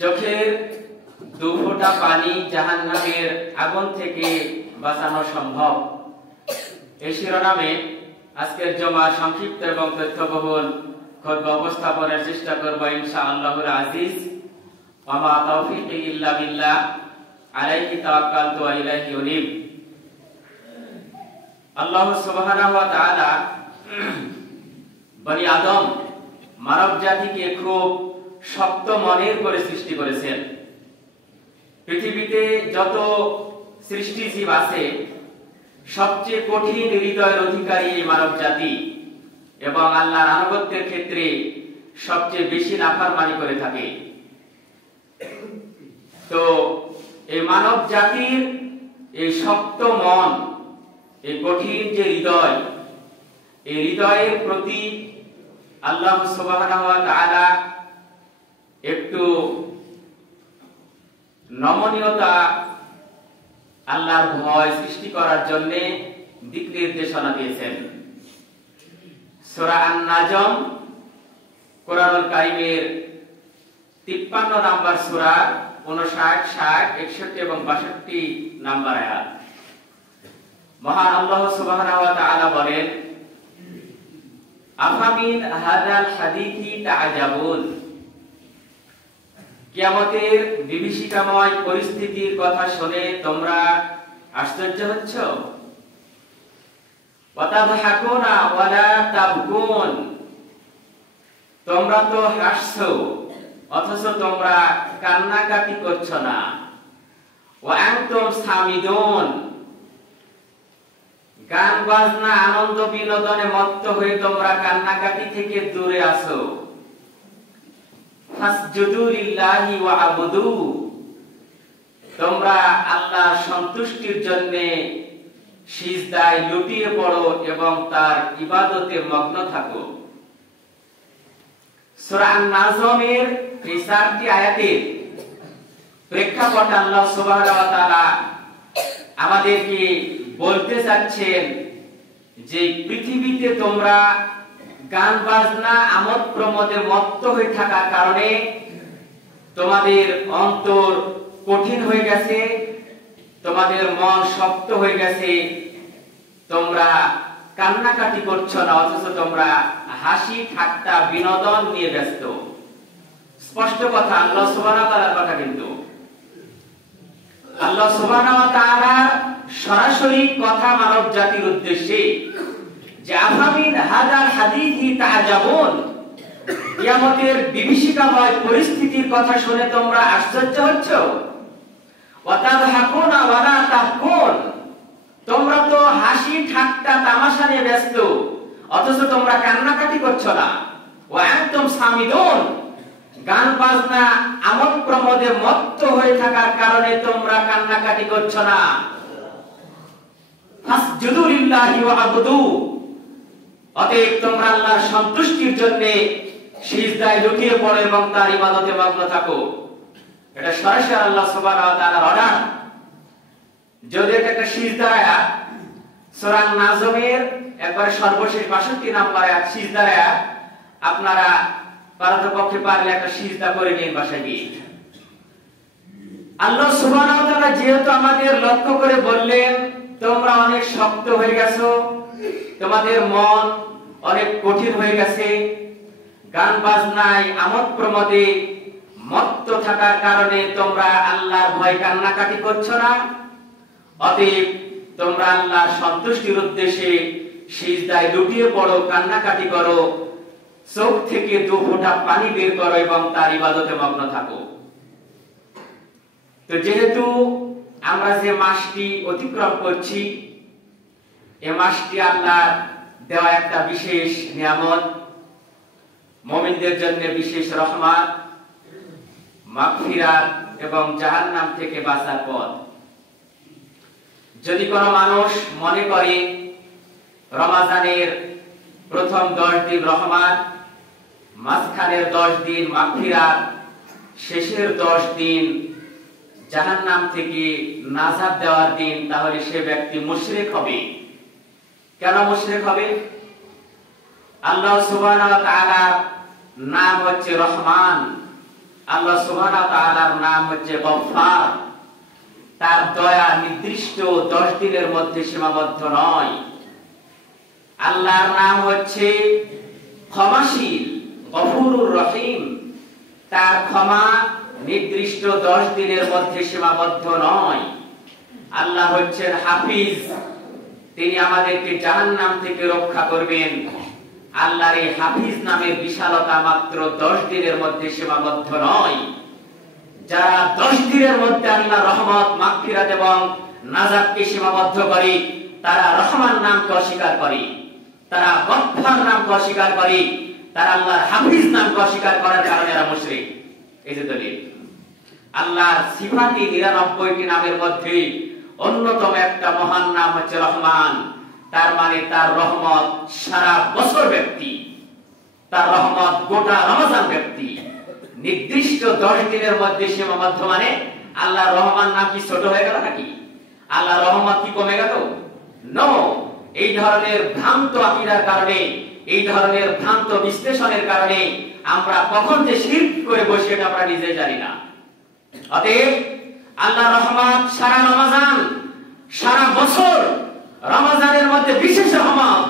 চোখের দু ফোঁটা পানি জাহান্নামের আগুন থেকে বাঁচানো সম্ভব। এই শিরোনামে আজকের জুমার সংক্ষিপ্ত এবং তথ্যবহুল খুতবা উপস্থাপনের চেষ্টা করব ইনশাআল্লাহুল আজিজ। ওয়া মা তাওফীকি ইল্লা বিল্লাহ, আলাইহি তাওয়াক্কালতু ওয়া ইলাইহি উনীব। আল্লাহ সুবহানাহু ওয়া তাআলা বনি আদম মানব জাতিকে খুব শক্ত মনের করে সৃষ্টি করেছেন। পৃথিবীতে যত সৃষ্টিজীব আছে সবচেয়ে কঠিন হৃদয়ের অধিকারী এই মানব জাতি এবং আল্লাহর আনুগত্যের ক্ষেত্রে সবচেয়ে বেশি নাফরমানি করে থাকে। তো এই মানব জাতির এই শক্ত মন, এই কঠিন যে হৃদয়, এই হৃদয়ের প্রতি আল্লাহ সুবহানাহু ওয়া তাআলা একটু নমনীয়তা, আল্লাহর ভয় সৃষ্টি করার জন্য দিক নির্দেশনা দিয়েছেন। সূরা আন-নাজম কোরআনুল কারীমের 53 নম্বর সূরা 59, 60, 61 এবং 62 নম্বর আয়াত। মহান আল্লাহ সুবহানাহু ওয়া তাআলা বলেন, আফামিন হাযাল হাদীসি তা'আজাবুন, কিয়ামতের বিভীষিকাময় পরিস্থিতির কথা শুনে তোমরা আশ্চর্য হচ্ছ? ওয়া তাদহাকুনা ওয়া লা তাবকুন, তোমরা তো হাসছো অথচ তোমরা কান্নাকাটি করছো না। ওয়া আনতুম সামিদুন, গান বাজনা আনন্দ বিনোদনে মত্ত হয়ে তোমরা কান্নাকাটি থেকে দূরে আছো। ফাসজুদু লিল্লাহি ওয়া আবুদু, তোমরা আল্লাহর সন্তুষ্টির জন্য সিজদায় লুটিয়ে পড়ো এবং তার ইবাদতে মগ্ন থাকো। সূরা আন-নাজমের এই 4টি আয়াতের প্রেক্ষাপটে আল্লাহ সুবহানাহু ওয়া তাআলা আমাদেরকে বলতে চাচ্ছেন যে পৃথিবীতে তোমরা গান বাজনা আমোদ প্রমোদে মত্ত হয়ে থাকার কারণে তোমাদের অন্তর কঠিন হয়ে গেছে, তোমাদের মন শক্ত হয়ে গেছে, তোমরা কান্নাকাটি করছো না অথচ তোমরা হাসি ঠাট্টা বিনোদন নিয়ে ব্যস্ত। স্পষ্ট কথা, আল্লাহ সুবহানাহু ওয়া তাআলার কথা। কিন্তু আল্লাহ সুবহানাহু ওয়া তাআলা সরাসরি কথা মানব জাতির উদ্দেশ্যে যে আফামিন হাযাল হাদীসি তা'আজাবুন, কিয়ামতের বিভীষিকাময় পরিস্থিতির কথা শুনে তোমরা আশ্চর্য হচ্ছ। ওয়া তাদহাকুনা ওয়া লা তাবকুন, তোমরা তো হাসি ঠাট্টা তামাশা নিয়ে ব্যস্ত অথচ তোমরা কান্নাকাটি করছো না। ওয়া আনতুম সামিদুন, গান বাজনা আমোদ প্রমোদে মত্ত হয়ে থাকার কারণে তোমরা কান্নাকাটি করছো না। ফাসজুদু লিল্লাহি ওয়া আবুদু, অতএব তোমরা আল্লাহর সন্তুষ্টির জন্য সিজদায় লুটিয়ে পড়ো এবং তার ইবাদতে মগ্ন থাকো। এটা সরাসরি আল্লাহ সুবহানাহু ওয়া তাআলার অর্ডার। যদি এটা একটা সিজদার আয়াত, সূরা আন-নাজমের একবারে সর্বশেষ 62 নম্বর আয়াত সিজদার আয়াত, আপনারা পারতপক্ষে পারলে একটা সিজদা করে নিন বাসায় গিয়ে। আল্লাহ সুবহানাহু ওয়া তাআলা যেহেতু আমাদের লক্ষ্য করে বললেন তোমরা অনেক শক্ত হয়ে গেছো, তোমাদের মন অনেক কঠিন হয়ে গেছে, গান বাজনায় আমোদ প্রমোদে মত্ত থাকার কারণে তোমরা আল্লাহর ভয় কান্নাকাটি করছো না, অতএব তোমরা আল্লাহর সন্তুষ্টির উদ্দেশ্যে সিজদায় লুটিয়ে পড়ো, কান্নাকাটি করো, চোখ থেকে দু ফোঁটা পানি বের করো এবং তার ইবাদতে মগ্ন থাকো। তো যেহেতু আমরা যে মাসটি অতিক্রম করছি, এই মাসটি আল্লাহর দেওয়া একটা বিশেষ নিয়ামত, মুমিনদের জন্য বিশেষ রহমত, মাগফিরাত এবং জাহান্নাম থেকে বাঁচার পথ। যদি কোনো মানুষ মনে করে রমাজানের প্রথম 10 দিন রহমত, মাঝখানের 10 দিন মাগফিরাত, শেষের 10 দিন জাহান্নাম থেকে নাজাত দেওয়ার দিন, তাহলে সে ব্যক্তি মুশরিক হবে। কেন মুশরিক হবে? আল্লাহ সুবহানাহু ওয়া তাআলার নাম হচ্ছে রহমান, আল্লাহ সুবহানাহু ওয়া তাআলার নাম হচ্ছে গফফার। তার দয়া নির্দিষ্ট 10 দিনের মধ্যে সীমাবদ্ধ নয়। আল্লাহর নাম হচ্ছে ক্ষমাশীল, গফুরুর রহিম। তার ক্ষমা নির্দিষ্ট 10 দিনের মধ্যে সীমাবদ্ধ নয়। আল্লাহ হচ্ছেন হাফিজ, তিনি আমাদেরকে জাহান্নাম থেকে রক্ষা করবেন। আল্লাহর এই হাফিজ নামের বিশালতা মাত্র 10 দিনের মধ্যে সীমাবদ্ধ নয়। যারা 10 দিনের মধ্যে আল্লাহর রহমত, মাগফিরাত এবং নাজাতকে সীমাবদ্ধ করে, তারা রহমান নামকে অস্বীকার করে, তারা গফফার নামকে অস্বীকার করে, তারা আল্লাহর হাফিজ নামকে অস্বীকার করার কারণে এরা মুশরিক। এই যে দলিল। আল্লাহর সিফাতি 99টি নামের মধ্যে অন্যতম একটা মহান নাম হচ্ছে রহমান। তার মানে তার রহমত সারা বছর ব্যক্তি, তার রহমত গোটা রমজান ব্যক্তি। নির্দিষ্ট 10 দিনের মধ্যে সীমাবদ্ধ মানে আল্লাহর রহমান নাম কি ছোট হয়ে গেল নাকি? আল্লাহর রহমত কি কমে গেল? নো। এই ধরনের ভ্রান্ত আকীদার কারণে, এই ধরনের ভ্রান্ত বিশ্লেষণের কারণে আমরা কখন যে শিরক করে বসি এটা আমরা নিজে জানি না। অতএব আল্লাহর রহমত সারা রমজান, সারা বছর, রমজানের মধ্যে বিশেষ রহমত,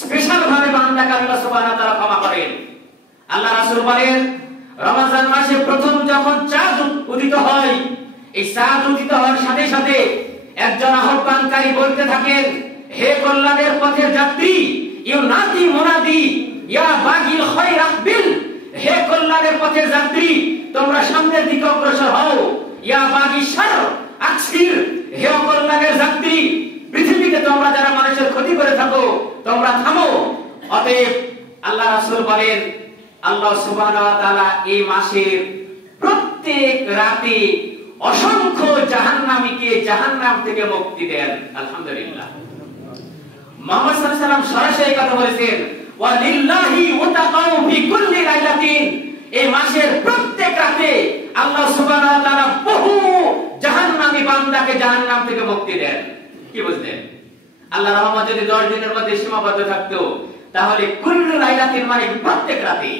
স্পেশাল ভাবে বান্দাকে আল্লাহ সুবহানাহু ওয়া তাআলা ক্ষমা করেন। আল্লাহ রাসূল বলেন, রমজান মাসে প্রথম যখন চাঁদ উদিত হয়, এই চাঁদ উদিত হওয়ার সাথে সাথে একজন আহ্বানকারী বলতে থাকেন, হে কল্যাণের পথের যাত্রী, ইউনাদি মুনাদি ইয়া বাগিল খায়র আকবিল, হে কল্যাণের পথের যাত্রী তোমরা সামনের দিকে অগ্রসর হও। ইয়া বাগি শার আকসির, হে কল্যাণের যাত্রী পৃথিবীতে তোমরা যারা মানুষের ক্ষতি করে থাকো তোমরা থামো। অতএব আল্লাহ রাসূল বলেন, আল্লাহ সুবহানাহু ওয়া তাআলা এই মাসের প্রত্যেক রাতে অসংখ্য জাহান্নামীকে জাহান্নাম থেকে মুক্তি দেন। আলহামদুলিল্লাহ। মুহাম্মদ সাল্লাল্লাহু আলাইহি ওয়াসাল্লাম সরাসরি কথা বলেছেন, ওয়া লিল্লাহি উতাকাউ ফি কুল্লি লাইলাতিন, এই মাসের প্রত্যেক রাতে আল্লাহ সুবহানাহু ওয়া তাআলা বহু জাহান্নামী বান্দাকে জাহান্নাম থেকে মুক্তি দেন। কি বুঝলেন? আল্লাহর রহমত যদি 10 দিনের মধ্যে সীমাবদ্ধ থাকতো তাহলে কুল্লু লাইলাতিন মানে প্রত্যেক রাতে,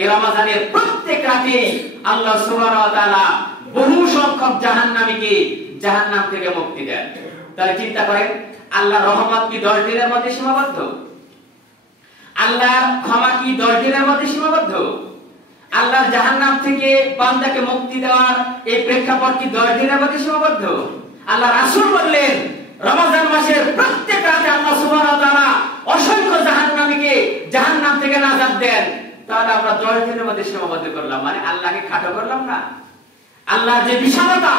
এই রমজানের প্রত্যেক রাতে আল্লাহ সুবহানাহু ওয়া তাআলা বহু সংখ্যক জাহান্নামীকে জাহান্নাম থেকে মুক্তি দেন। তাহলে চিন্তা করেন, আল্লাহর রহমত কি 10 দিনের মধ্যে সীমাবদ্ধ? আল্লাহর ক্ষমা কি 10 দিনের মধ্যে সীমাবদ্ধ? আল্লাহর জাহান্নাম থেকে বান্দাকে মুক্তি দেওয়ার এই প্রেক্ষাপট কি 10 দিনের মধ্যে সীমাবদ্ধ? আল্লাহ রাসূল বললেন, রমজান মাসের প্রত্যেক রাতে আল্লাহ সুবহানাহু ওয়া তাআলা অসংখ্য জাহান্নামীকে জাহান্নাম থেকে নাজাত দেন। তাহলে আমরা 10 দিনের মধ্যে সীমাবদ্ধ করলাম, মানে আল্লাহকে খাটো করলাম না। আল্লাহর যে বিশালতা,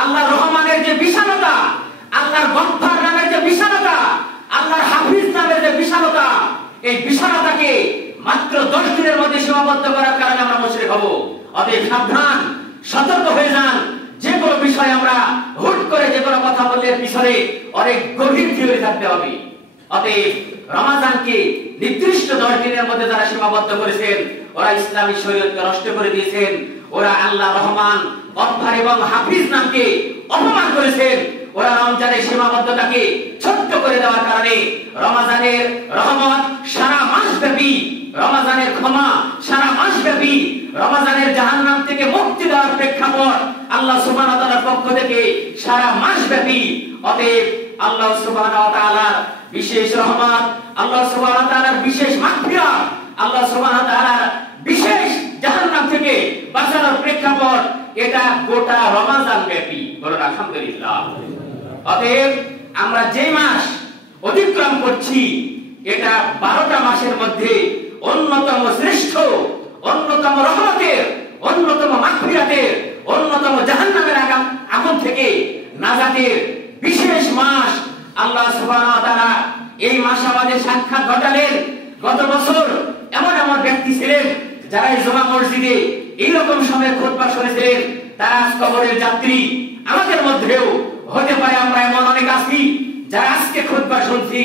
আল্লাহর রহমানের যে বিশালতা, আল্লাহর গফফার নামের যে বিশালতা, আল্লাহর হাফিজ নামের যে বিশালতা, এই বিশালতাকে মাত্র 10 দিনের মধ্যে সীমাবদ্ধ করার কারণে আমরা মুশরিক হব। অতএব সাবধান, সতর্ক হয়ে যান। যে কোনো বিষয় আমরা হুট করে যে কোনো কথা বললে পিছনে অনেক গভীর থিওরি থাকতে হবে। অতএব রমজানকে নির্দিষ্ট 10 দিনের মধ্যে যারা সীমাবদ্ধ করেছেন, ওরা ইসলামী শরীয়তকে নষ্ট করে দিয়েছেন। ওরা আল্লাহ রহমান, গফফার এবং হাফিজ নামকে অপমান করেছেন। ওরা রমজানের সীমাবদ্ধতাকে ছোট্ট করে দেওয়ার কারণে রমজানের রহমত সারা মাস ব্যাপী, রমজানের ক্ষমা সারা মাস ব্যাপী, রমজানের জাহান্নাম থেকে মুক্তি দেওয়ার প্রেক্ষাপট আল্লাহ সুবহানাহু ওয়া তাআলার পক্ষ থেকে সারা মাস ব্যাপী। অতএব আল্লাহ সুবহানাহু ওয়া তাআলার বিশেষ রহমত, আল্লাহ সুবহানাহু ওয়া তাআলার বিশেষ মাগফিরাত, আল্লাহ সুবহানাহু ওয়া তাআলার বিশেষ জাহান্নাম থেকে বাঁচানোর প্রেক্ষাপট এটা গোটা রমজান ব্যাপী। বলুন আলহামদুলিল্লাহ। অতএব আমরা যে মাস অতিক্রম করছি এটা 12টা মাসের মধ্যে অন্যতম শ্রেষ্ঠ, অন্যতম রহমতের, অন্যতম মাগফিরাতের, অন্যতম জাহান্নামের আগুন থেকে নাজাতের বিশেষ মাস। আল্লাহ সুবহানাহু ওয়া তাআলা এই মাসে আমাদের সাক্ষাৎ ঘটালেন। গত বছর এমন এমন ব্যক্তি ছিলেন যারা এই জুমা মসজিদে এইরকম সময়ে খুতবা শুনেছিলেন, তারা কবরের যাত্রী। আমাদের মধ্যেও হতে পারে আমরা এমন অনেক আছি যারা আজকে খুতবা শুনছি,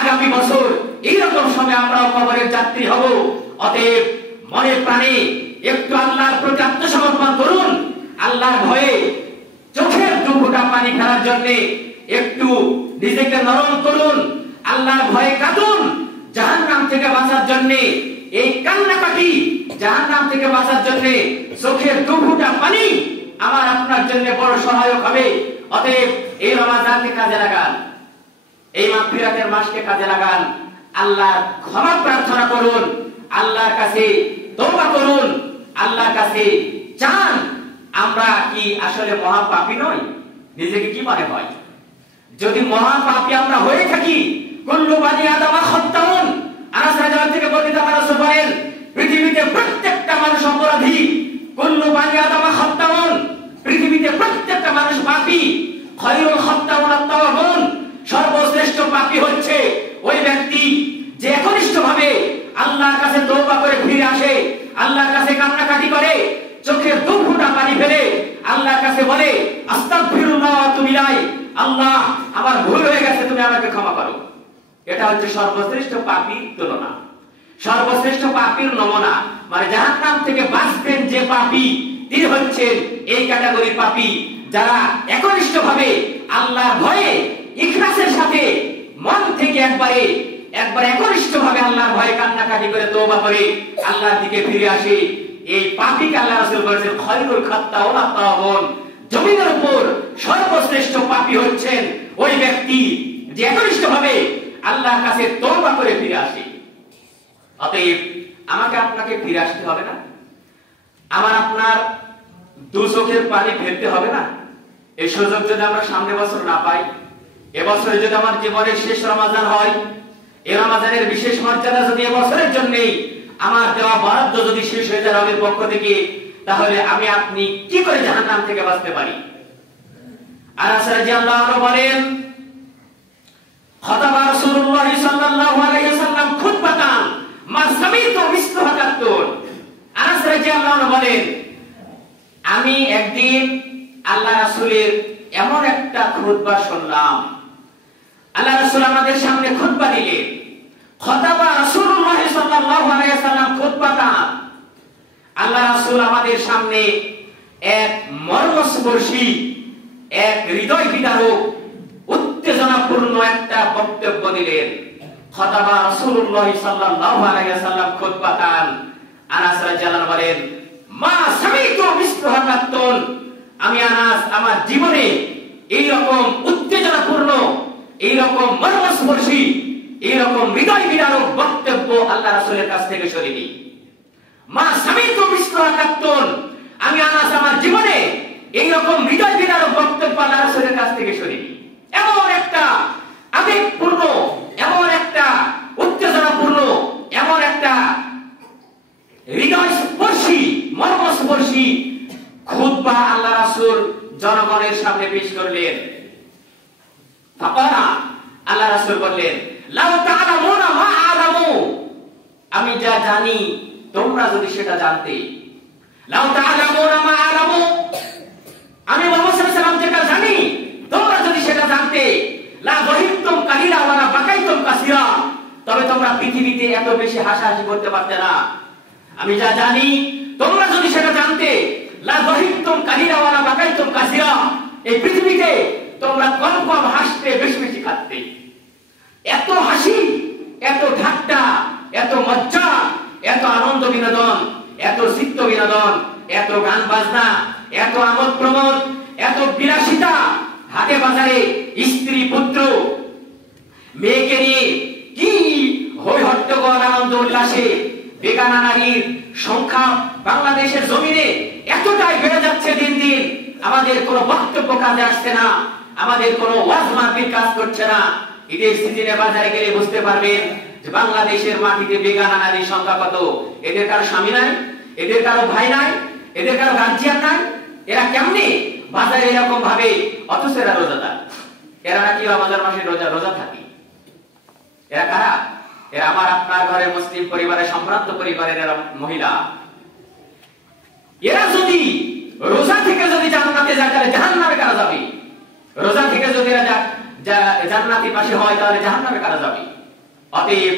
আগামী বছর এইরকম সময় আমরাও কবরের যাত্রী হব। অতএব মনে প্রাণে একটু আল্লাহর প্রতি আত্মসমর্পণ করুন। আল্লাহর ভয়ে চোখের 2 ফোঁটা পানি ফেলার জন্য একটু নিজেকে নরম করুন। আল্লাহর ভয়ে কাঁদুন। জাহান্নাম থেকে বাঁচার জন্য এই কান্নাকাটি জাহান্নাম থেকে বাঁচার জন্য চোখের দুফোঁটা পানি আমার আপনার জন্য বড় সহায়ক হবে। অতএব এই রমাজানকে কাজে লাগান, এই মাগফিরাতের মাসকে কাজে লাগান, আল্লাহর ক্ষমা প্রার্থনা করুন, আল্লাহর কাছে তওবা করুন, আল্লাহর কাছে চান। আমরা কি আসলে মহাপাপী নই? নিজেকে কি মনে হয়? যদি মহাপাপী আমরা হয়ে থাকি, কুল্লু বানি আদম খাত্তাউন, আনাস রাদিয়াল্লাহু থেকে বর্ণিত রাসূল বলেন, পৃথিবীতে প্রত্যেকটা মানুষ অপরাধী। কুল্লু বানি আদম খাত্তাউন, পৃথিবীতে প্রত্যেকটা মানুষ পাপী। খায়রুল খাত্তাউন আত-তাওয়াবুন, সর্বশ্রেষ্ঠ পাপী হচ্ছে ওই ব্যক্তি যে একনিষ্ঠভাবে আল্লাহর কাছে তওবা করে ফিরে আসে, আল্লাহর কাছে কান্নাকাটি করে, চোখের দুফোঁটা পানি ফেলে আল্লাহর কাছে বলে, আস্তাগফিরুল্লাহ ওয়া আতুবু ইলাইহি, আল্লাহ আমার ভুল হয়ে গেছে, তুমি আমাকে ক্ষমা করো। এটা হচ্ছে সর্বশ্রেষ্ঠ পাপীর তুলনা, সর্বশ্রেষ্ঠ পাপীর নমুনা। মানে জাহান্নাম থেকে বাঁচবেন যে পাপী, তিনি হচ্ছেন এই ক্যাটাগরির পাপী যারা একনিষ্ঠভাবে আল্লাহর ভয়ে ইখলাসের সাথে মন থেকে একবার একনিষ্ঠভাবে আল্লাহর ভয়ে কান্নাকাটি করে তওবা করে আল্লাহর দিকে ফিরে আসে। এই পাপীকে আল্লাহ রাসূল বলেছেন, খায়রুল খাত্তাউন আত-তাওয়াবুন, জমিনের উপর সর্বশ্রেষ্ঠ পাপী হচ্ছেন ওই ব্যক্তি যে একনিষ্ঠভাবে আল্লাহর কাছে তওবা করে ফিরে আসে। অতএব আমাকে আপনাকে ফিরে আসতে হবে না? আমার আপনার দু চোখের পানি ফেলতে হবে না? এই সুযোগ যদি আমরা সামনে বছর না পাই, এবছরে যদি আমার জীবনের শেষ রমাজান হয়, এই রমাজানের বিশেষ মর্যাদা যদি এবছরের জন্যই আমার দেওয়া বরাদ্দ যদি শেষ হয়ে যায় রবের পক্ষ থেকে, তাহলে আমি আপনি কি করে জাহান্নাম থেকে বাঁচতে পারি? আনাস রাদিয়াল্লাহু আনহু বলেন, খাতাবা রাসূলুল্লাহ সাল্লাল্লাহু আলাইহি ওয়াসাল্লাম খুতবাতান মা সামিতু মিসলাহা কাত্তুন। আনাস রাদিয়াল্লাহু আনহু বলেন, আমি একদিন আল্লাহ রাসূলের এমন একটা খুতবা শুনলাম। আল্লাহ রাসূল আমাদের সামনে খুতবা দিলেন। খাতাবা রাসূলুল্লাহ সাল্লাল্লাহু আলাইহি ওয়াসাল্লাম খুতবাতান, আল্লাহ রাসূল আমাদের সামনে এক মর্মস্পর্শী, এক হৃদয় বিদারক, উত্তেজনাপূর্ণ একটা বক্তব্য দিলেন। খাতাবা রাসূলুল্লাহ সাল্লাল্লাহু আলাইহি ওয়াসাল্লাম খুতবাতান। আনাস রাদিয়াল্লাহু আনহু বলেন, মা সামিতু মিসলাহা কাত্তুন, আমি আনাস আমার জীবনে এই রকম উত্তেজনাপূর্ণ, এই রকম মর্মস্পর্শী, এই রকম হৃদয় বিদারক বক্তব্য আল্লাহ রাসূলের কাছ থেকে শুনিনি। মা সামিতু মিসলাহা কাত্তুন, আমি আনাস আমার জীবনে এই রকম হৃদয় বিদারক বক্তব্য আল্লাহ রাসূলের কাছ থেকে শুনিনি। এমন একটা আবেগপূর্ণ, এমন একটা উত্তেজনাপূর্ণ, এমন একটা হৃদয়স্পর্শী, মর্মস্পর্শী খুতবা আল্লাহ রাসূল জনগণের সামনে পেশ করলেন। ফাকালা, আল্লাহ রাসূল বললেন, লাউ তা'লামুনা মা আ'লামু, আমি যা জানি তোমরা যদি সেটা জানতে। লাউ তা'লামুনা মা আ'লামু, আমি মুহাম্মদ সাল্লাল্লাহু আলাইহি ওয়াসাল্লাম যেটা জানি তোমরা যদি সেটা জানতে, লা যাহিকতুম কালিলা ওয়া লা বাকাইতুম কাসীরা, তবে তোমরা পৃথিবীতে এত বেশি হাসাহাসি করতে পারতে না। আমি যা জানি তোমরা যদি সেটা জানতে, লা যাহিকতুম কালিলা ওয়া লা বাকাইতুম কাসীরা, এই পৃথিবীতে তোমরা কম কম হাসতে, বেশি বেশি কাঁদতে। এত হাসি, এত ঠাট্টা, এত মজ্জা, এত আনন্দ বিনোদন, এত চিত্ত বিনোদন, এত গান বাজনা, এত আমোদ প্রমোদ, এত বিলাসিতা, হাটে বাজারে স্ত্রী পুত্র মেয়েকে নিয়ে কি হই হট্টগোল, আনন্দ উল্লাসে বেগানা নারীর সংখ্যা বাংলাদেশের জমিনে এতটাই বেড়ে যাচ্ছে দিন দিন। আমাদের কোনো বক্তব্য কাজে আসছে না, আমাদের কোনো ওয়াজ মাহফিল কাজ করছে না। ঈদের সিজনে বাজারে গেলে বুঝতে পারবেন যে বাংলাদেশের মাটিতে বেগানা নারীর সংখ্যা কত। এদের কারো স্বামী নাই, এদের কারো ভাই নাই, এদের কারো গার্জিয়ান নাই। এরা কেমনে বাজারে এরকম ভাবে, অথচ এরা রোজাদার। এরা নাকি রমজান মাসে রোজা থাকে। এরা কারা? এরা আমার আপনার ঘরে মুসলিম পরিবারের, সম্ভ্রান্ত পরিবারের এরা মহিলা। এরা যদি রোজা থেকে যদি জান্নাতে যায়, তাহলে জাহান্নামে কারা যাবে? রোজা থেকে যদি এরা জান্নাতি পাশে হয়, তাহলে জাহান্নামে কারা যাবে? অতএব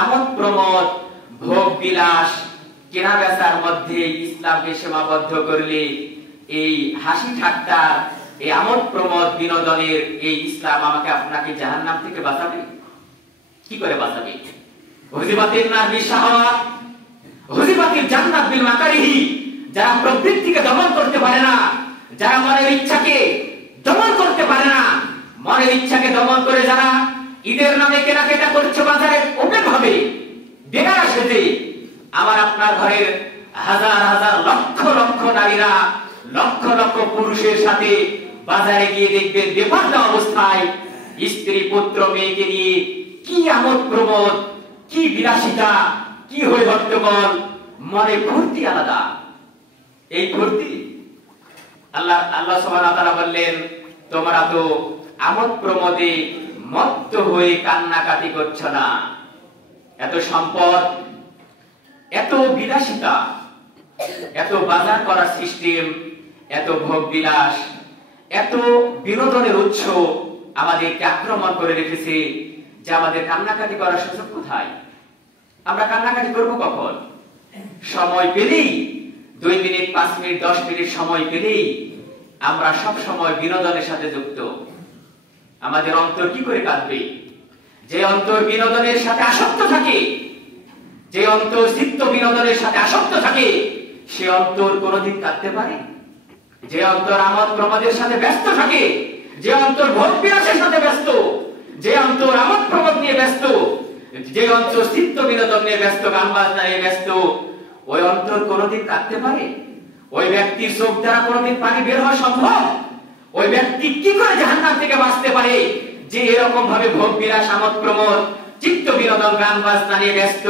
আমোদ প্রমোদ, ভোগ বিলাস, কেনা বেচার মধ্যে ইসলামকে সীমাবদ্ধ করলে এই হাসি ঠাট্টা, এই আমোদ প্রমোদ বিনোদনের এই ইসলাম আমাকে আপনাকে জাহান্নাম থেকে বাঁচাবে? কি করে বাঁচাবে? হুজিবাতিন নার বিশাহাওয়াত, হুজিবাতিল জান্নাত বিল মাকারিহি, যারা প্রবৃত্তিকে দমন করতে পারে না, যারা মনের ইচ্ছাকে দমন করতে পারে না, মনের ইচ্ছাকে দমন করে যারা ঈদের নামে কেনাকাটা করছে বাজারে ওপেন ভাবে বেকার সেজে, আমার আপনার ঘরের হাজার হাজার লক্ষ লক্ষ নারীরা লক্ষ লক্ষ পুরুষের সাথে বাজারে গিয়ে দেখবেন বেপরোয়া অবস্থায় স্ত্রী পুত্র মেয়েকে নিয়ে কি আমোদ প্রমোদ, কি বিলাসিতা, কি হয়ে হট্টগোল, মনে ফুর্তি আলাদা। এই ফুর্তি আল্লাহ সুবহানাহু ওয়া তাআলা বললেন, তোমরা তো আমোদ প্রমোদে মত্ত হয়ে কান্নাকাটি করছো না। এত সম্পদ, এত বিলাসিতা, এত বাজার করার সিস্টেম, এত ভোগ বিলাস, এত বিনোদনের উৎস আমাদেরকে আক্রমণ করে রেখেছে যে আমাদের কান্নাকাটি করার সুযোগ কোথায়? আমরা কান্নাকাটি করবো কখন? সময় পেলেই 2 মিনিট, 5 মিনিট, 10 মিনিট সময় পেলেই আমরা সব সময় বিনোদনের সাথে যুক্ত। আমাদের অন্তর কি করে কাঁদবে? যে অন্তর বিনোদনের সাথে আসক্ত থাকে, যে অন্তর চিত্ত বিনোদনের সাথে আসক্ত থাকে, সে অন্তর কোনোদিন কাঁদতে পারে? যে অন্তর আমোদ প্রমোদের সাথে ব্যস্ত থাকে, যে অন্তর ভোগ বিলাসের সাথে ব্যস্ত, যে অন্তর আমোদ প্রমোদ নিয়ে ব্যস্ত, যে অন্তর চিত্ত বিনোদন নিয়ে ব্যস্ত, গান বাজনা নিয়ে ব্যস্ত, ওই অন্তর কোনোদিন কাঁদতে পারে? ওই ব্যক্তির চোখ দ্বারা কোনোদিন পানি বের হওয়া সম্ভব? ওই ব্যক্তি কি করে জাহান্নাম থেকে বাঁচতে পারে যে এরকম ভাবে ভোগ বিলাস, আমোদ প্রমোদ, চিত্ত বিনোদন, গান বাজনা নিয়ে ব্যস্ত?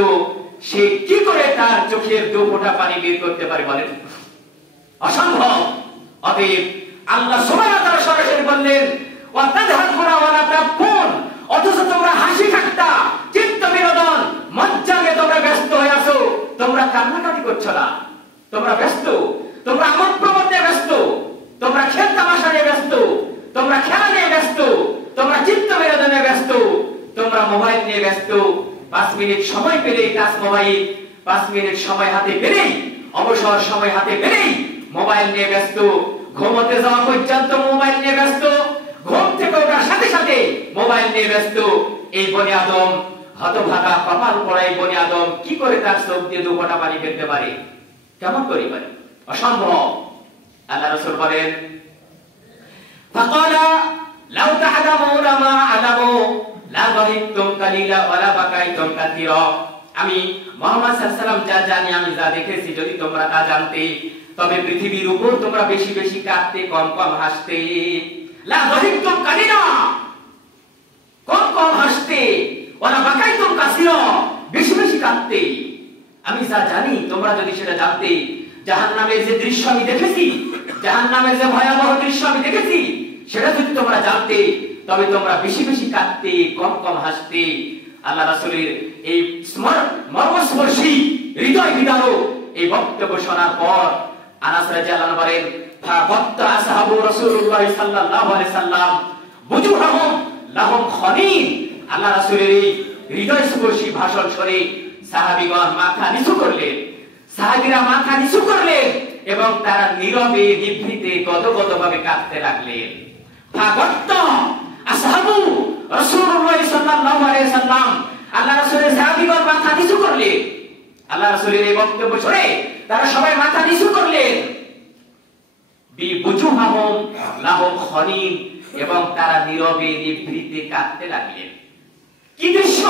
সে কি করে তার চোখের 2 ফোঁটা পানি বের করতে পারে বলেন? অসম্ভব। অতএব আল্লাহ সুবহানাহু ওয়া তাআলা সরাসরি বললেন, ওয়া তাযহাকুনা ওয়া লা তাবকুন, অথচ তোমরা হাসি ঠাট্টা, চিত্ত বিনোদন, মজ্জা নিয়ে তোমরা ব্যস্ত হয়ে আছো, তোমরা কান্নাকাটি করছো না। তোমরা ব্যস্ত, তোমরা আমোদ প্রমোদ নিয়ে ব্যস্ত, তোমরা খেল তামাশা নিয়ে ব্যস্ত, তোমরা খেলা নিয়ে ব্যস্ত, তোমরা চিত্ত বিনোদনে ব্যস্ত, তোমরা মোবাইল নিয়ে ব্যস্ত। 5 মিনিট সময় পেলেই টাচ মোবাইল, 5 মিনিট সময় হাতে পেলেই, অবসর সময় হাতে পেলেই মোবাইল নিয়ে ব্যস্ত। ঘুমোতে যাওয়া পর্যন্ত মোবাইল নিয়ে ব্যস্ত, ঘুম থেকে ওঠার সাথে সাথে মোবাইল নিয়ে ব্যস্ত। এই বনি আদম, হতভাগা কপাল পড়া এই বনি আদম কি করে তার চোখ দিয়ে 2 ফোঁটা পানি ফেলতে পারে? কেমন করে পারে? অসম্ভব। আল্লাহ রাসূল বলেন, ফাকালা লাউ তা'লামুনা মা আলামু লা যাহিকতুম কালিলা ওয়া লা বাকাইতুম কাসীরা। আমি মুহাম্মদ সাল্লাল্লাহু আলাইহি ওয়াসাল্লাম যা জানি, আমি যা দেখেছি, যদি তোমরা তা জানতে, তবে পৃথিবীর উপর তোমরা বেশি বেশি কাঁদতে, কম কম হাসতে। লা যাহিকতুম কালিলা, কম কম হাসতে, ওয়া লা বাকাইতুম কাসীরা, বেশি বেশি কাঁদতে। আমি যা জানি তোমরা যদি সেটা জানতে, জাহান্নামের যে দৃশ্য আমি দেখেছি, জাহান্নামের যে ভয়াবহ দৃশ্য আমি দেখেছি, সেটা যদি তোমরা জানতে, তবে তোমরা বেশি বেশি কাঁদতে, কম কম হাসতে। আল্লাহ রাসূলের এই মর্মস্পর্শী, হৃদয় বিদারক এই বক্তব্য শোনার পর আনাস রাদিয়াল্লাহু আনহু বলেন, ফাবাত্তা আসহাবু রাসূলুল্লাহ সাল্লাল্লাহু আলাইহি সাল্লাম বুজুহাহুম লাহুম খানিন। আল্লাহ রাসূলের এই হৃদয়স্পর্শী ভাষণ শুনে সাহাবীগণ মাথা নিচু করলেন, সাহাবীরা মাথা নিচু করলেন এবং তারা নীরবে নিভৃতে গদগদভাবে কাঁদতে লাগলেন। ফাবাত্তা আসহাবু রাসূলুল্লাহ সাল্লাল্লাহু আলাইহি সাল্লাম, আল্লাহ রাসূলের সাহাবীগণ মাথা নিচু করলেন। আল্লাহ রাসূলের এই বক্তব্য শুনে তারা সবাই মাথা নিচু করলেন। বিবুজুহাহুম লাহুম খানিন, এবং তারা নীরবে নিভৃতে কাঁদতে লাগলেন। কি দৃশ্য!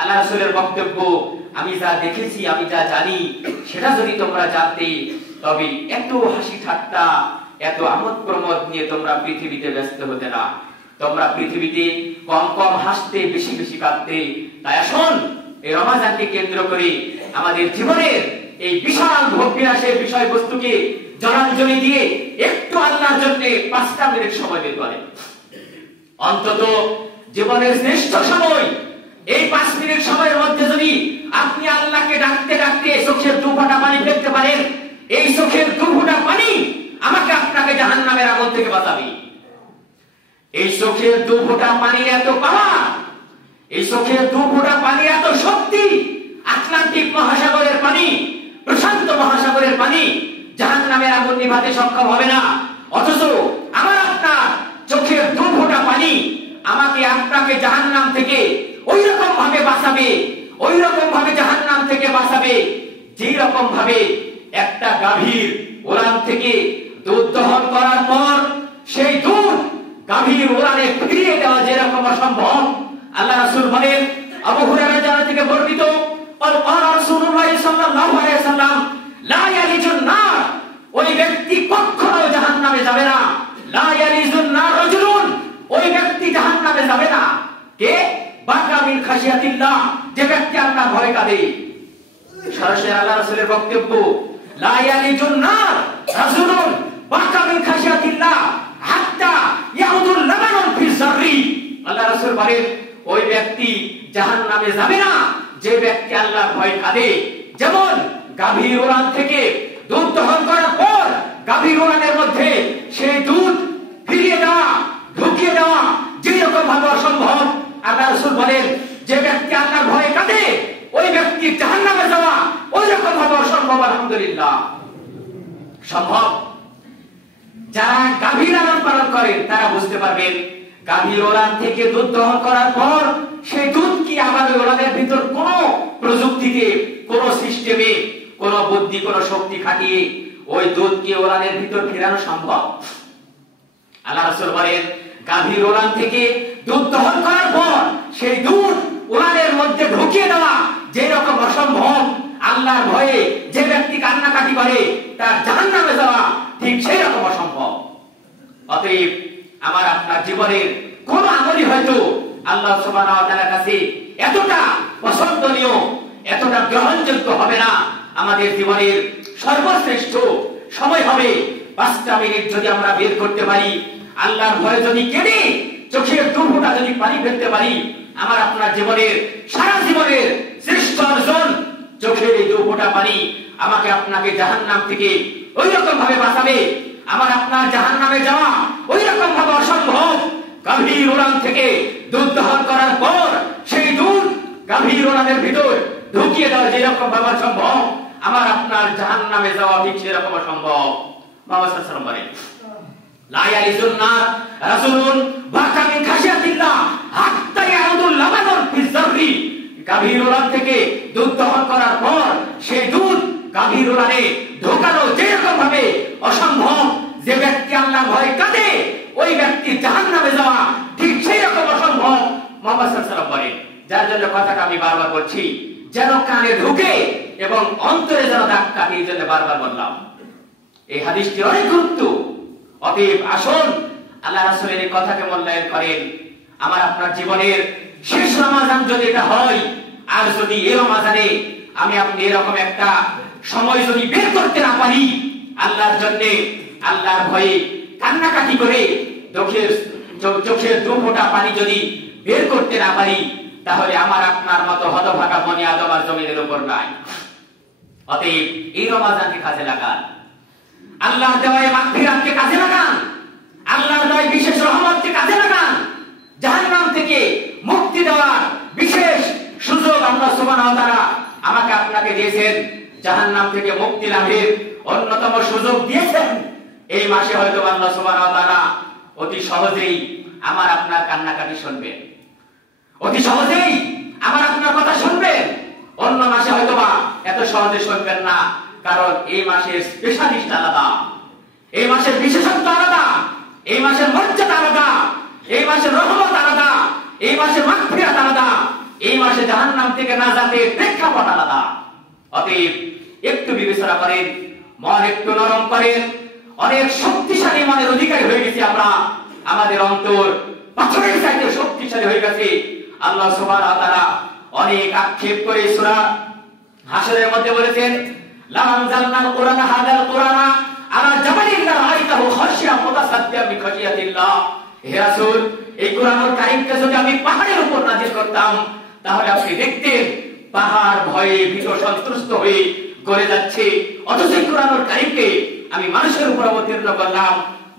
আল্লাহ রাসূলের বক্তব্য, আমি যা দেখেছি, আমি যা জানি, সেটা যদি তোমরা জানতে, তবে এত হাসি ঠাট্টা, এত আমোদ প্রমোদ নিয়ে তোমরা পৃথিবীতে ব্যস্ত হতে না। তোমরা পৃথিবীতে কম কম হাসতে, বেশি বেশি কাঁদতে। তাই আসুন এই রমজানকে কেন্দ্র করে আমাদের জীবনের এই বিশাল ভোগ বিলাসের বিষয়বস্তুকে জলাঞ্জলি দিয়ে একটু আল্লাহর জন্য 5টা মিনিট সময় বের করেন। অন্তত জীবনের শ্রেষ্ঠ সময় এই 5 মিনিট সময়ের মধ্যে যদি আপনি আল্লাহকে ডাকতে ডাকতে চোখের 2 ফোঁটা পানি ফেলতে পারেন, এই চোখের 2 ফোঁটা পানি আমাকে আপনাকে জাহান্নামের আগুন থেকে বাঁচাবে। এই চোখের 2 ফোঁটা পানি এত পাওয়ার, এই চোখের 2 ফোঁটা পানি এত শক্তি, আটলান্টিক মহাসাগরের পানি, প্রশান্ত মহাসাগরের পানি জাহান্নামের আগুন নিভাতে সক্ষম হবে না। অথচ আমার আপনার চোখের 2 ফোঁটা পানি আমাকে আপনাকে জাহান্নাম থেকে ওই রকম ভাবে বাঁচাবে, ওই রকম ভাবে জাহান্নাম থেকে বাঁচাবে যেই রকম ভাবে একটা গাভীর ওলান থেকে দুধ দহন করার পর সেই দুধ গাভীর ওলানে ফিরিয়ে দেওয়া যেরকম অসম্ভব, আল্লাহ রাসূল বলেন, আবু হুরায়রা জানা থেকে বর্ণিত, রাসূলুল্লাহ সাল্লাল্লাহু আলাইহি ওয়াসাল্লাম লা ইয়ালিজুন নার, ওই ব্যক্তি কখনো জাহান্নামে যাবে না। লা ইয়ালিজুন নার রাজুলুন, ওই ব্যক্তি জাহান্নামে যাবে না। কে? বাকা মিন খাশিয়াতিল্লাহ, যে ব্যক্তি আল্লাহর ভয় কাঁদে। সরাসরি আল্লাহ রাসূলের বক্তব্য, লা ইয়ালিজুন নার রাজুলুন বাকা মিন খাশিয়াতিল্লাহ হাত্তা ইয়াউদুল লাবানুন ফি জাররি। আল্লাহ রাসূল বলেন, ওই ব্যক্তি জাহান্নামে যাবে না যে ব্যক্তি আল্লাহর ভয় কাঁদে। যেমন গাভীর ওলান থেকে দুধ দহন করার পর গাভীর ওলানের মধ্যে সেই দুধ ফিরিয়ে দেওয়া, ঢুকিয়ে দেওয়া যেরকম ভাবে অসম্ভব, আল্লাহ রাসূল বলেন, যে ব্যক্তি আল্লাহর ভয়ে কাঁদে ওই ব্যক্তি জাহান্নামে যাওয়া ওই রকম ভাবে অসম্ভব। আলহামদুলিল্লাহ সম্ভব। যারা গাভীর লালন পালন করেন তারা বুঝতে পারবেন, গাভীর ওলান থেকে দুধ দহন করার পর সেই দুধ কি আবার ওই ওলানের ভিতর কোন প্রযুক্তিতে, কোন সিস্টেমে, কোন বুদ্ধি, কোন শক্তি খাটিয়ে ওই দুধ কি ওলানের ভিতর ফেরানো সম্ভব? আল্লাহ রাসূল বলেন, গাভীর ওলান থেকে দুধ দহন করার পর সেই দুধ ওলানের মধ্যে ঢুকিয়ে দেওয়া যেরকম অসম্ভব, আল্লাহর ভয়ে যে ব্যক্তি কান্নাকাটি করে তার জাহান্নামে যাওয়া ঠিক সেই রকম অসম্ভব। অতএব আমার আপনার জীবনের কোন আমলই হয়তো আল্লাহ সুবহানাহু ওয়া তাআলার কাছে এতটা পছন্দনীয়, এতটা গ্রহণযোগ্য হবে না। আমাদের জীবনের সর্বশ্রেষ্ঠ সময় হবে 5টা মিনিট যদি আমরা বের করতে পারি, আল্লাহর ভয়ে যদি কেঁদে চোখের দুফোঁটা যদি পানি ফেলতে পারি, আমার আপনার জীবনের সারা জীবনের শ্রেষ্ঠ অর্জন। চোখের এই দুফোঁটা পানি আমাকে আপনাকে জাহান্নাম থেকে ওই রকম ভাবে বাঁচাবে, আমার আপনার জাহান্নামে যাওয়া ওই রকম ভাবে অসম্ভব। গাভীর ওলান থেকে দুধ দহন করার পর সেই দুধ গাভীর ওলানের ভিতর ঢুকিয়ে দেওয়া যেরকম ভাবে অসম্ভব, আমার আপনার জাহান্নামে যাওয়া ঠিক সেরকম অসম্ভব। মুহাম্মদ সাল্লাল্লাহু আলাইহি ওয়াসাল্লাম বলেন, লা ইয়ালিজুন নার রাসূলুন বাকা মিন খাশিয়াতিল্লাহ হাত্তা ইয়াউদুল লাবানুন ফি জাররি। গাভীর ওলান থেকে দুধ দহন করার পর সেই দুধ গাভীর ওলানে ঢোকানো যেরকম ভাবে অসম্ভব, যে ব্যক্তি আল্লাহর ভয়ে কাঁদে ওই ব্যক্তি জাহান্নামে যাওয়া ঠিক সেই রকম অসম্ভব। মুহাম্মদ সাল্লাল্লাহু আলাইহি ওয়াসাল্লাম বলেন, যার জন্য কথাটা আমি বারবার বলছি, যেন কানে ঢুকে এবং অন্তরে যেন দাগ কাটে, এই জন্য বারবার বললাম। এই হাদিসটি অনেক গুরুত্ব। অতএব আসুন আল্লাহ রাসূলের এই কথাকে মূল্যায়ন করেন। আমার আপনার জীবনের শেষ রমাজান যদি এটা হয়, আর যদি এই রমাজানে আমি আপনি এরকম একটা সময় যদি বের করতে না পারি, আল্লাহর জন্য, আল্লাহর ভয়ে কান্নাকাটি করে চোখের দুফোঁটা পানি যদি বের করতে না পারি, তাহলে আমার আপনার মতো হতভাগা বনি আদম আর জমিনের উপর নাই। অতএব এই রমাজানকে কাজে লাগান, আল্লাহর দেওয়া মাগফিরাতকে কাজে লাগান, আল্লাহর দেওয়া বিশেষ রহমতকে কাজে লাগান। জাহান্নাম থেকে মুক্তি দেওয়ার বিশেষ সুযোগ আল্লাহ সুবহানাহু ওয়া তাআলা আমাকে আপনাকে দিয়েছেন। জাহান্নাম থেকে মুক্তি লাভের অন্যতম সুযোগ দিয়েছেন। এই মাসে হয়তো আল্লাহ সুবহানাহু ওয়া তাআলা অতি সহজেই আমার আপনার কান্নাকাটি শুনবেন, অতি সহজেই আমার আপনার কথা শুনবেন। অন্য মাসে হয়তো বা এত সহজে শুনবেন না, কারণ এই মাসের স্পেশালিস্ট আলাদা, এই মাসের বিশেষত্ব আলাদা, এই মাসের মর্যাদা আলাদা, এই মাসের রহমত আলাদা, এই মাসের মাগফিরাত আলাদা, এই মাসে জাহান্নাম থেকে নাজাতের প্রেক্ষাপট আলাদা। অতএব একটু বিবেচনা করেন, মন একটু নরম করেন। অনেক শক্তিশালী মনের অধিকারী হয়ে গেছি আমরা, আমাদের অন্তর পাথরের চাইতে শক্তিশালী হয়ে গেছে। আল্লাহ সুবহানাহু ওয়া তাআলা অনেক আক্ষেপ করে সূরা হাশরের মধ্যে বলেছেন, লা আনজালনাল কুরআনা হাদাল কুরআনা আলা জাবালিন রাআইতাহু খাশিয়া মুতাসাদ্দিয়া মিন খাশিয়াতিল্লাহ। হে রাসূল, এই কুরআনুল কারীমকে যদি আমি পাহাড়ের উপর নাযিল করতাম, তাহলে আপনি দেখতেন পাহাড় ভয়ে ভীত সন্ত্রস্ত হয়ে গলে যাচ্ছে। অথচ এই কুরআনুল কারীমকে আমি মানুষের উপর অবতীর্ণ করলাম,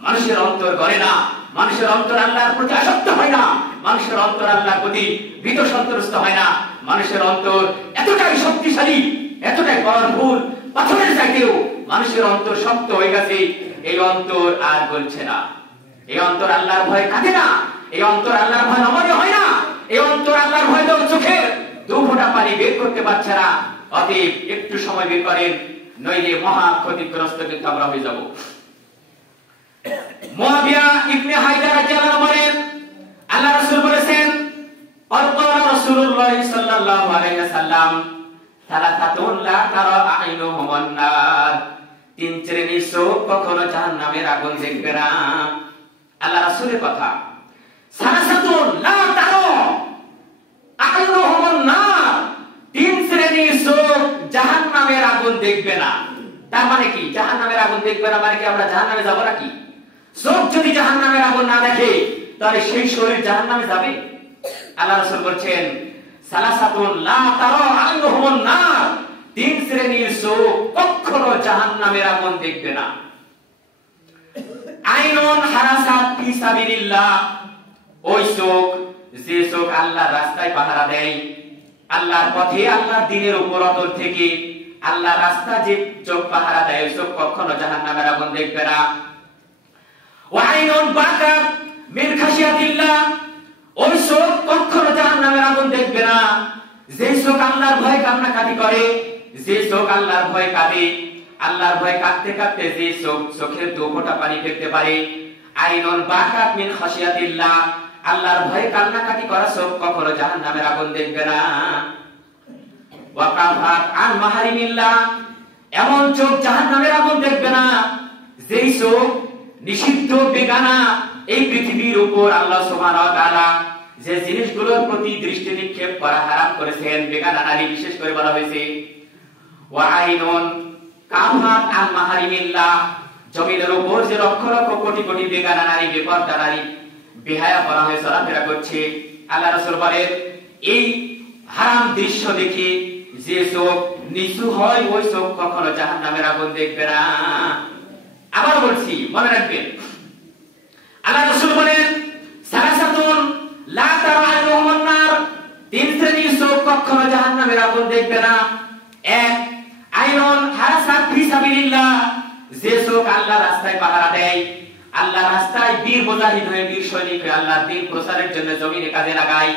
মানুষের অন্তর গলে না, মানুষের অন্তর আল্লাহর প্রতি আসক্ত হয় না, মানুষের অন্তর আল্লাহর প্রতি ভীত সন্ত্রস্ত হয় না। মানুষের অন্তর এতটাই শক্তিশালী, এতটাই পাওয়ারফুল, পাথরের চাইতেও মানুষের অন্তর শক্ত হয়ে গেছে। এই অন্তর আর গলছে না, এই অন্তর আল্লাহর ভয় কাঁদে না, এই অন্তর আল্লাহর ভয় নমনীয় হয় না, এই অন্তর আল্লাহর ভয় তো চোখের দুফোঁটা পানি বের করতে পারছে না। অতএব একটু সময় বের করেন, নইলে মহা ক্ষতিগ্রস্ত কিন্তু আমরা হয়ে যাব। মুয়াবিয়া ইবনে হায়দার রাদিয়াল্লাহু বলেন, আল্লাহ রাসূল বলেছেন, আল্লাহ রাসূলুল্লাহ সাল্লাল্লাহু আলাইহি ওয়াসাল্লাম সালাতাতুন লা তারা আইনুহুমুন নার, তিন শ্রেণীর চোখ কখনো জাহান্নামের আগুন দেখবে না। আল্লাহ রাসূলের কথা, সালাসাতুন লা তারা আইনুহুমুন নার, তিন শ্রেণীর চোখ জাহান্নামের আগুন দেখবে না। তার মানে কি? জাহান্নামের আগুন দেখবে না মানে কি আমরা জাহান্নামে যাব নাকি? চোখ যদি জাহান্নামের আগুন না দেখে তাহলে সেই শরীর জাহান্নামে যাবে? আল্লাহ রাসূল বলছেন, সালাসাতুন লা তারা আইনুহুমুন নার, তিন শ্রেণীর চোখ কখনো জাহান্নামের আগুন দেখবে না। আইনুন হারাসাত ফি সাবিলিল্লাহ, ওই চোখ, যে চোখ আল্লাহর রাস্তায় পাহারা দেয়, আল্লাহর পথে আল্লাহর দ্বীনের উপর অটল থেকে আল্লাহর রাস্তা যে চোখ পাহারা দেয়, ওই চোখ কখনো জাহান্নামের আগুন দেখবে না। ওয়া আইনুন বাকাত মিন খাশিয়াতিল্লাহ, ওই চোখ কখনো জাহান্নামের আগুন দেখবে না। যে চোখ আল্লাহর ভয়ে কান্নাকাটি করে, যে চোখ আল্লাহর ভয়ে কাঁদে, আল্লাহর ভয়ে কাঁদতে কাঁদতে যে চোখের দু ফোঁটা পানি ফেলতে পারে। আইনুন বাকাত মিন খাশিয়াতিল্লাহ, আল্লাহর ভয়ে কান্নাকাটি করা চোখ কখনো জাহান্নামের আগুন দেখবে না। ওয়া কাফাত আন মাহারিমিল্লাহ, এমন চোখ জাহান্নামের আগুন দেখবে না যেই চোখ নিষিদ্ধ বেগানা এই পৃথিবীর উপর আল্লাহ সুবহানাহু ওয়া তাআলা যে জিনিসগুলোর প্রতি দৃষ্টি নিক্ষেপ করা হারাম করেছেন, বেগানা নারী বিশেষ করে বলা হয়েছে। ওয়া আইনুন কাফাত আন মাহারিমিল্লাহ, জমিনের উপর যে লক্ষ লক্ষ কোটি কোটি বেগানা নারী, বেপরদা নারী বেহায়া করা হয়ে চলাফেরা করছে, আল্লাহ রাসূল বলেন, এই হারাম দৃশ্য দেখে যে চোখ নিচু হয়, ওই চোখ কখনো জাহান্নামের আগুন দেখবে না। আবার বলছি, মনে রাখবেন, আল্লাহ রাসূল বলেন, সালাসাতুন লা তারা আইনুহুমুন নার, তিন শ্রেণীর চোখ কখনো জাহান্নামের আগুন দেখবে না। এক, আইনুন হারাসাত ফি সাবিলিল্লাহ, যে চোখ আল্লাহর রাস্তায় পাহারা দেয়, আল্লাহর রাস্তায় বীর মুজাহিদ হয়ে, বীর সৈনিক হয়ে আল্লাহর দ্বীন প্রচারের জন্য জমিনে কাজে লাগায়,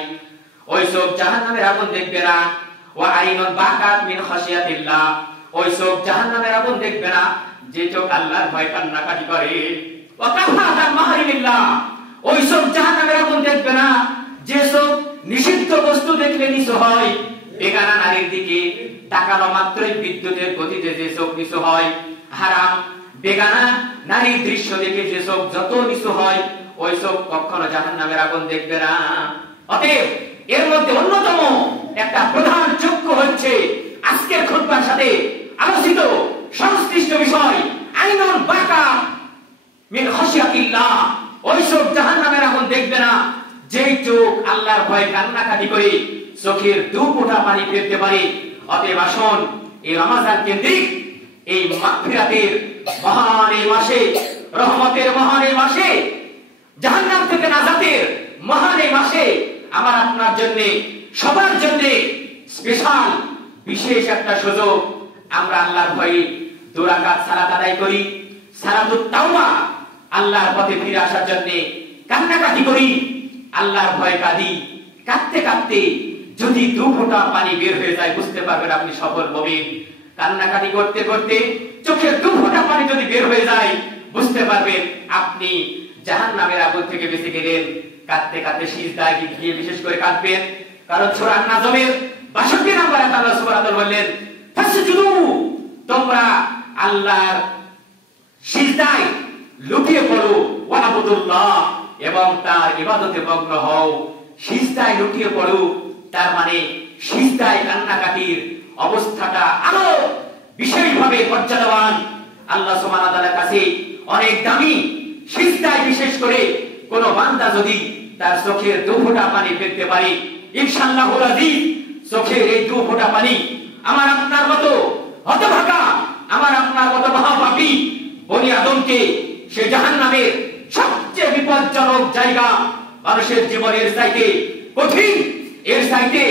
ওই চোখ জাহান্নামের আগুন দেখবে না। ওয়া আইনুন বাকাত মিন খাশিয়াতিল্লাহ, ওই চোখ জাহান্নামের আগুন দেখবে না যে চোখ আল্লাহর ভয় কান্নাকাটি করে। ওয়া কাফাত আন মাহারিমিল্লাহ, ওই চোখ জাহান্নামের আগুন দেখবে না যে চোখ নিষিদ্ধ বস্তু দেখলে নিচু হয়, বেগানা নারীর দিকে তাকানো মাত্রই বিদ্যুতের গতিতে যে চোখ নিচু হয়, হারাম বেগানা নারীর দৃশ্য দেখে যে চোখ যত নিচু হয়, ওই চোখ কখনো জাহান্নামের আগুন দেখবে না। অতএব এর মধ্যে অন্যতম একটা প্রধান চক্ষু হচ্ছে আজকের খুতবার সাথে আলোচিত সংশ্লিষ্ট বিষয়, আইনুন বাকাত মিন খাশিয়াতিল্লাহ, ওই চোখ জাহান্নামের আগুন দেখবে না যেই চোখ আল্লাহর ভয়ে কান্নাকাটি করে চোখের দু ফোঁটা পানি ফেলতে পারে। অতএব আসুন, এই রমজান কেন্দ্রিক এই মাগফিরাতের মহান এই মাসে, রহমতের মহান এই মাসে, জাহান্নাম থেকে নাজাতের মহান এই মাসে আমার আপনার জন্য, সবার জন্য স্পেশাল বিশেষ একটা সুযোগ। আমরা আল্লাহর ভয়ে 2 রাকাত সালাত আদায় করি, সালাতুত তাওবা, আল্লাহর পথে ফিরে আসার জন্য কান্নাকাটি করি, আল্লাহর ভয়ে কাঁদি। কাঁদতে কাঁদতে যদি 2 ফোঁটা পানি বের হয়ে যায়, বুঝতে পারবেন আপনি সফল মুমিন। কান্নাকাটি করতে করতে চোখের 2 ফোঁটা পানি যদি বের হয়ে যায়, বুঝতে পারবেন আপনি জাহান্নামের আগুন থেকে বেঁচে গেলেন। কাঁদতে কাঁদতে সিজদায় গিয়ে বিশেষ করে কাঁদবেন, কারণ সূরা আন-নাজমের 62 নম্বর আয়াতে আল্লাহ সুবহানাহু ওয়া তাআলা বললেন, ফাসজুদু, তোমরা আল্লাহর সিজদায় লুটিয়ে পড়ো, ওয়াবুদুল্লাহ, এবং তার ইবাদতে মগ্ন হও। সিজদায় লুটিয়ে পড়ো, তার মানে সিজদায় কান্নাকাটির অবস্থাটা আরো বিশেষভাবে মর্যাদাবান, আল্লাহ সুবহানাহু ওয়া তাআলার কাছে অনেক দামি। সিজদায় বিশেষ করে কোন বান্দা যদি তার চোখের 2 ফোঁটা পানি ফেলতে পারে, ইনশাআল্লাহুল আযীজ, চোখের এই 2 ফোঁটা পানি আমার আপনার মতো হতভাগা, আমার আপনার মতো মহাপাপী বনি আদমকে সে জাহান্নামের সবচেয়ে বিপজ্জনক জায়গা, মানুষের জীবনের চাইতে কঠিন, এর চাইতে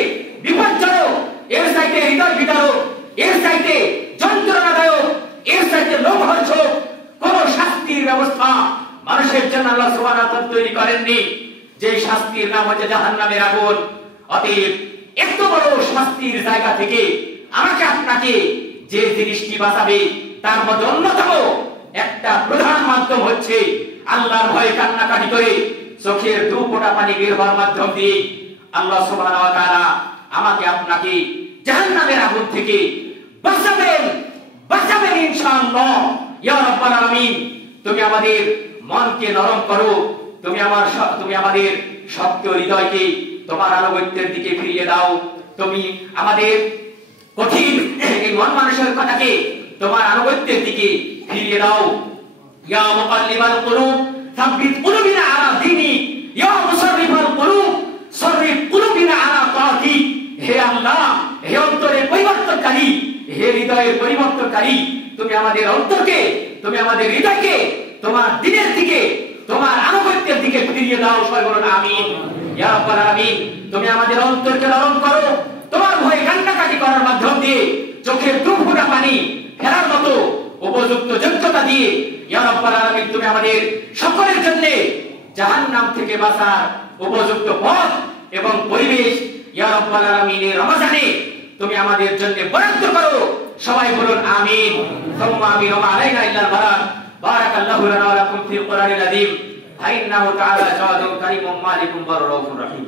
বিপজ্জনক, এর চাইতে হৃদয় বিদারক, এর চাইতে যন্ত্রণাদায়ক, এর চাইতে লোমহর্ষক কোন শাস্তির ব্যবস্থা মানুষের জন্য আল্লাহ সুবহানাহু ওয়া তাআলা তৈরি করেননি, যে শাস্তির নাম হচ্ছে জাহান্নামের আগুন। অতএব এত বড় শাস্তির জায়গা থেকে আমাকে আপনাকে যে জিনিসটি বাঁচাবে তার মধ্যে অন্যতম একটা প্রধান মাধ্যম হচ্ছে আল্লাহর ভয়ে কান্নাকাটি করে চোখের দু ফোঁটা পানি বের হওয়ার মাধ্যম দিয়ে আল্লাহ সুবহানাহু ওয়া তাআলা আমাকে আপনাকে জাহান্নামের আগুন থেকে বাঁচাবেন ইনশাআল্লাহ। ইয়া রাব্বাল আলামিন, তুমি আমাদের মনকে নরম করো, তুমি আমাদের শক্ত হৃদয়কে তোমার আনুগত্যের দিকে ফিরিয়ে দাও, তুমি আমাদের কঠিন এই মন মানসিকতাকে তোমার আনুগত্যের দিকে ফিরিয়ে দাও। ইয়া মুকাল্লিবাল কুলুব সাব্বিত কুলুবিনা আলা দীনিক, ইয়া মুসাররিফাল কুলুব সাররিফ কুলুবিনা আলা তাআতিক। হে আল্লাহ, হে অন্তরের পরিবর্তনকারী, হে হৃদয়ের পরিবর্তনকারী, তুমি আমাদের অন্তরকে, তুমি আমাদের হৃদয়কে তোমার দ্বীনের দিকে, তোমার আনুগত্যের দিকে ফিরিয়ে দাও। সবাই বলুন আমিন। ইয়া রাব্বাল আলামিন, তুমি আমাদের অন্তরকে নরম করো, তোমার ভয়ে কান্নাকাটি করার মাধ্যম দিয়ে চোখের দু ফোঁটা পানি ফেরার মতো উপযুক্ত যোগ্যতা দিয়ে ইয়া রাব্বাল আলামিন, তুমি আমাদের সকলের জন্য জাহান্নাম থেকে বাঁচার উপযুক্ত পথ এবং পরিবেশ ইয়া রাব্বাল আলামিনের রমজানে তুমি আমাদের জন্য বরাদ্দ করো। সবাই বলুন আমিন। সুম্মা আমিন। ওয়া আলাইনা ইল্লাল বারাক। বারাকাল্লাহু লানা ওয়া লাকুম ফিল কুরআনিল আযীম। ইন্নাহু তাআলা জাওয়াদুন কারীমুম মালিকুম ওয়া রাউফুর রহিম।